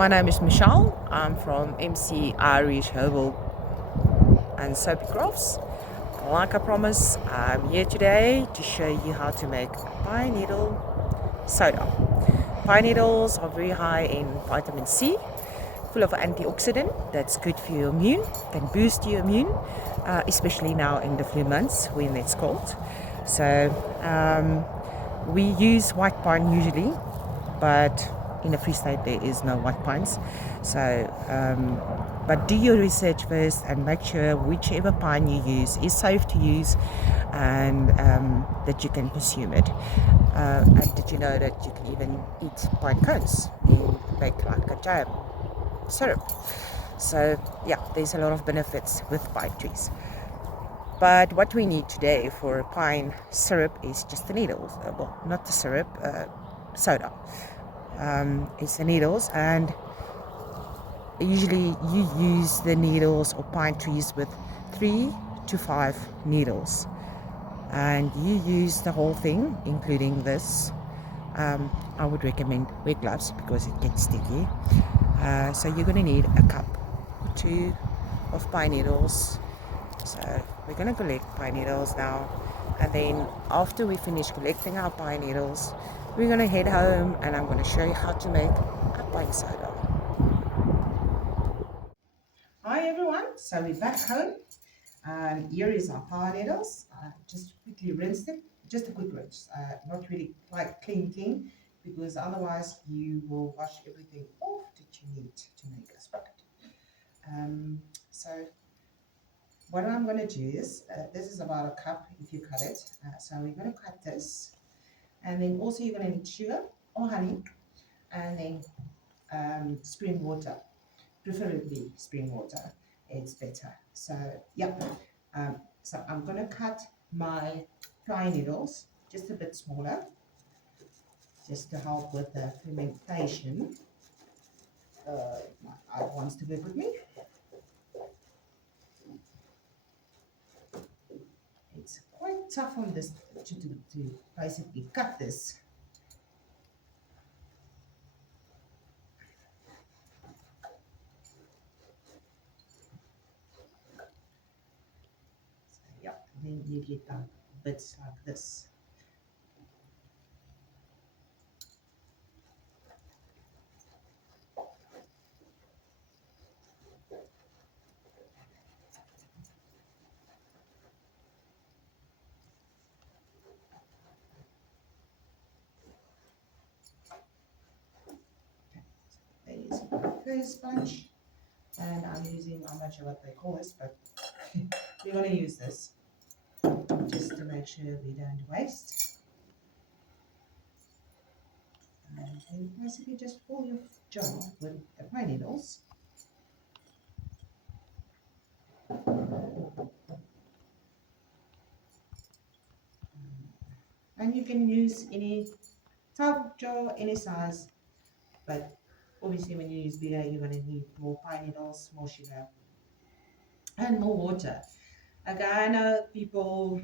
My name is Michelle. I'm from MC Irish Herbal and Soapy Crafts. Like I promised, I'm here today to show you how to make pine needle soda. Pine needles are very high in vitamin C, full of antioxidant that's good for your immune, can boost your immune, especially now in the flu months when it's cold. So we use white pine usually, but in the Free State there is no white pines. So but do your research first and make sure whichever pine you use is safe to use and that you can consume it. And did you know that you can even eat pine cones and make like a jam syrup? So yeah, there's a lot of benefits with pine trees. But what we need today for pine syrup is just the needles. Well, not the syrup, soda. It's the needles, and usually you use the needles or pine trees with 3 to 5 needles, and you use the whole thing including this. I would recommend wear gloves because it gets sticky. So you're going to need a cup or 2 of pine needles. So we're going to collect pine needles now, and then after we finish collecting our pine needles, we're going to head home and I'm going to show you how to make a pine soda. Hi everyone, so we're back home. Here is our pine needles. Just quickly rinsed it, just a quick rinse, not really like clean, because otherwise you will wash everything off that you need to make a sprite. So what I'm going to do is, this is about a cup if you cut it. So we're going to cut this, and then also you're going to need sugar or honey, and then spring water, preferably spring water. It's better. So yeah, so I'm going to cut my pine needles just a bit smaller, just to help with the fermentation. My eye wants to work with me. It's quite tough on this to basically cut this. So, yeah, then you get bits like this. There is my first bunch, and I'm using, I'm not sure what they call this, but we're going to use this just to make sure we don't waste. And then basically just fill your jar with the pine needles. And you can use any type of jar, any size, but obviously when you use bigger, you're going to need more pine needles, more sugar, and more water. Again, I know people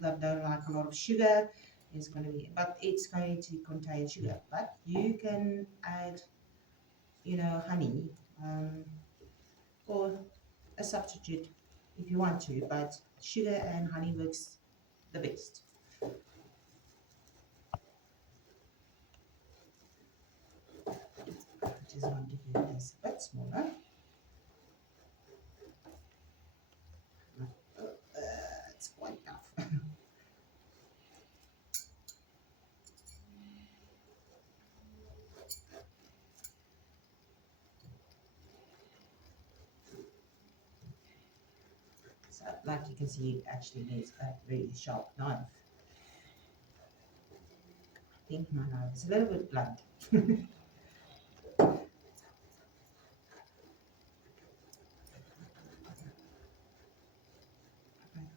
that don't like a lot of sugar, it's going to be, but it's going to contain sugar. But you can add, honey, or a substitute if you want to, but sugar and honey works the best. I just want to do this a bit smaller. It's quite tough. So, like you can see, it actually needs a really sharp knife. I think my knife is a little bit blunt.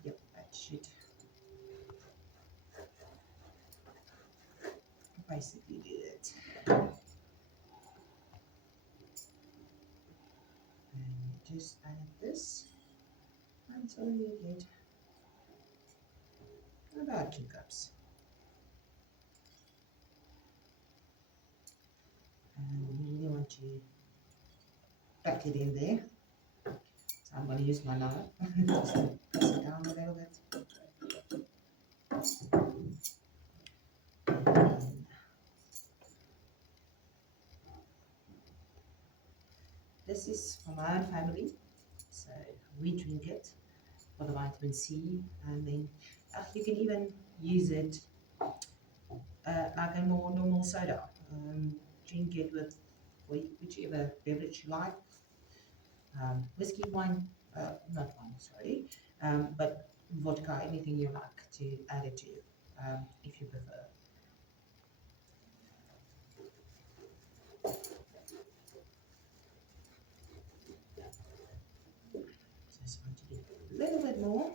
Yep, that should basically do it. And just add this until you get about 2 cups. And you really want to pack it in there. So I'm going to use my knife just to press it down a little bit. And this is for my own family, so we drink it for the vitamin C, and then you can even use it like a more normal soda. Drink it with whichever beverage you like. Whiskey, wine, not wine, sorry, but vodka, anything you like to add it to, if you prefer. So just want to do a little bit more.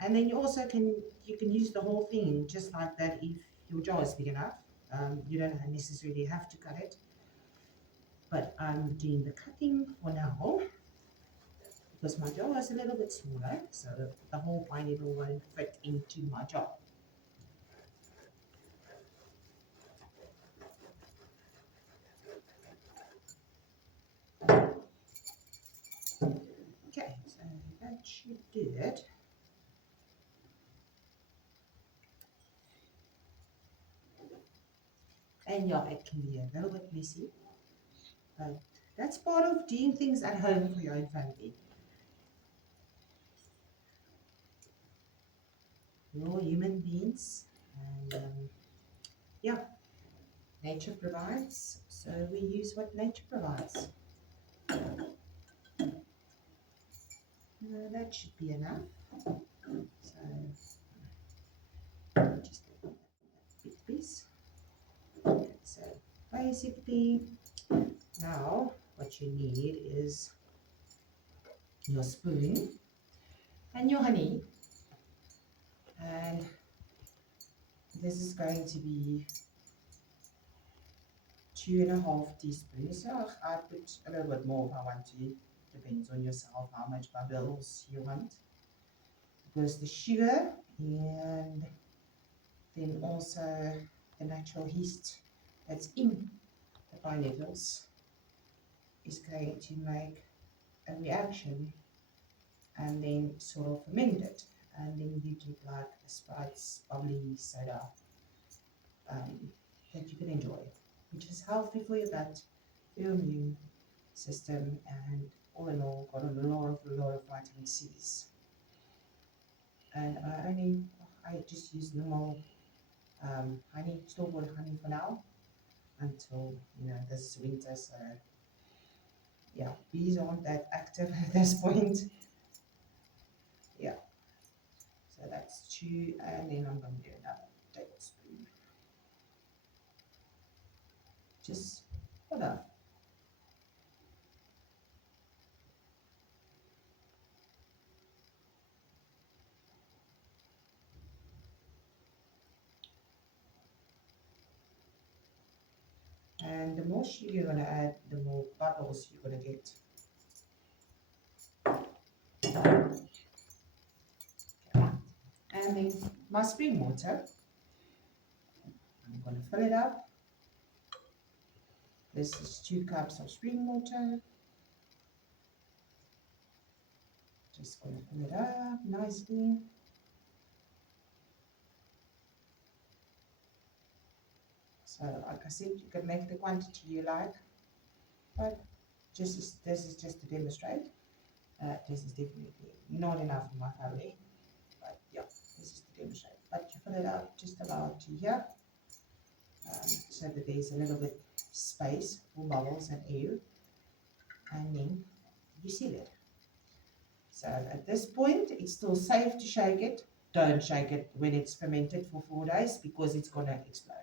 And then you can use the whole thing just like that if your jar is big enough. You don't necessarily have to cut it, but I'm doing the cutting for now because my jar is a little bit smaller, so the whole pineapple won't fit into my jar. Okay, so that should do it. And yeah, it can be a little bit messy, but that's part of doing things at home for your own family. We're all human beings, and yeah, nature provides, so we use what nature provides. That should be enough. So just get that big piece. Okay, so basically, now what you need is your spoon and your honey, and this is going to be 2.5 teaspoons. So I put a little bit more if I want to. Depends on yourself how much bubbles you want. Because the sugar and then also the natural yeast that's in the pineapples is going to make a reaction and then sort of ferment it. And then you get like a sprite bubbly soda that you can enjoy, which is healthy for your gut, for your immune system, and all in all, got a lot of vitamin C's. And I just use normal honey, store-bought honey for now until this is winter. So yeah, bees aren't that active at this point. Yeah, so that's 2, and then I'm going to do another tablespoon. Just hold on. And the more sugar you're going to add, the more bubbles you're going to get. Okay. And then my spring water, I'm going to fill it up. This is 2 cups of spring water. Just going to fill it up nicely. So like I said, you can make the quantity you like, but this is just to demonstrate. This is definitely not enough for my family, but yeah, this is to demonstrate. But you fill it up just about to here, so that there's a little bit space for bubbles and air, and then you seal it. So at this point, it's still safe to shake it. Don't shake it when it's fermented for 4 days because it's going to explode.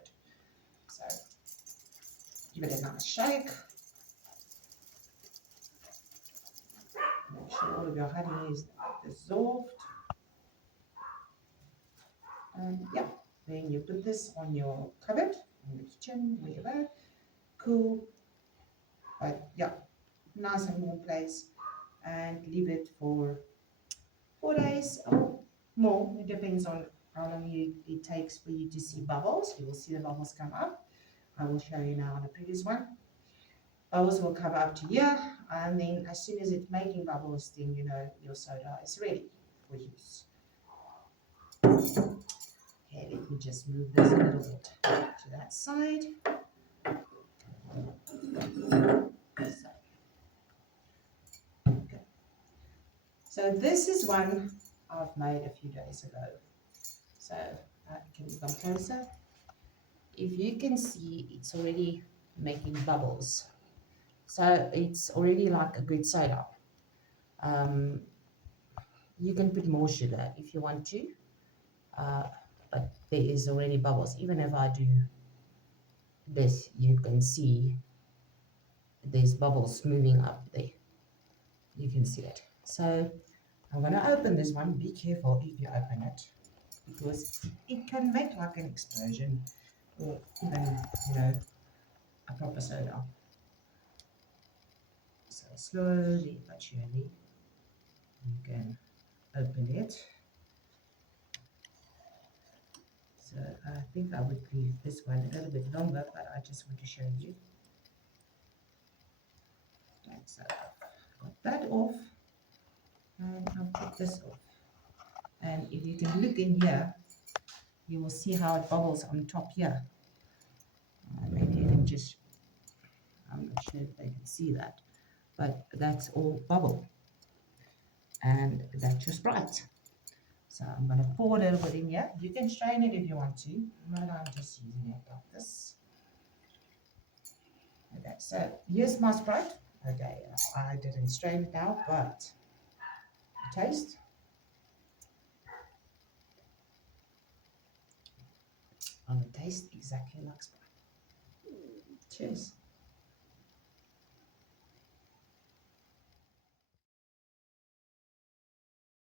So give it a nice shake. Make sure all of your honey is dissolved. And yeah, then you put this on your cupboard, in the kitchen, wherever, cool. But yeah, nice and warm place, and leave it for 4 days or more. It depends on how long it takes for you to see bubbles. You will see the bubbles come up. I will show you now on the previous one. Bubbles will come up to here, and then as soon as it's making bubbles, then you know your soda is ready for use. Okay, let me just move this a little bit to that side. So this is one I've made a few days ago. So can you come closer? If you can see, it's already making bubbles. So it's already like a good soda. You can put more sugar if you want to, but there is already bubbles. Even if I do this, you can see there's bubbles moving up there. You can see it. So I'm going to open this one. Be careful if you open it, because it can make like an explosion, or even, you know, a proper soda. So slowly but surely you can open it. So I think I would leave this one a little bit longer, but I just want to show you. Okay, so I've got that off, and I'll put this off. And if you can look in here, you will see how it bubbles on top here. Maybe you can just, I'm not sure if they can see that, but that's all bubble. And that's your Sprite. So I'm going to pour a little bit in here. You can strain it if you want to, but I'm just using it like this. Okay, so here's my Sprite. Okay, I didn't strain it out, but taste. And it tastes exactly like Sprite. Cheers.